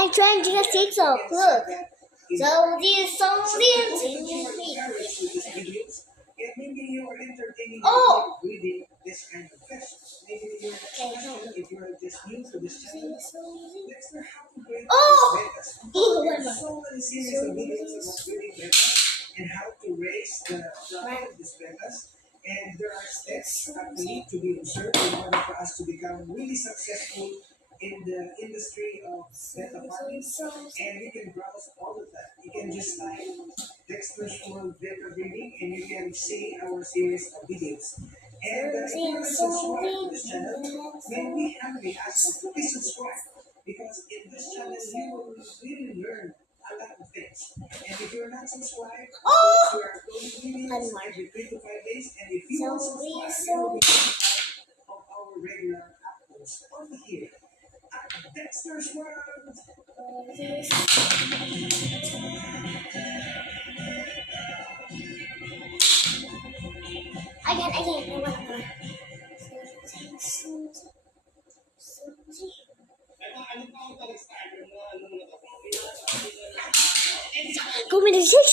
I'm trying to get TikTok. Look. So these songs And maybe you are entertaining Oh! reading this kind of questions. Maybe you're if you're just new to this channel, Dexter, how to grade Oh! betas. There are so many series of videos about grading betas and how to raise the profit of these betas. And there are steps that need to be observed in order for us to become really successful in the industry of beta farming. And you can browse all of that. You can just type Dexter's World Beta Breeding and you can see our series of videos. And if you're not subscribed to this channel, then we humbly ask you to please subscribe because in this channel you will really learn a lot of things. And if you're not subscribed, we are uploading videos every 3 to 5 days. And if you are subscribed, you will be notified of our regular uploads over here at Dexter's World. I want to. Go me to TikTok.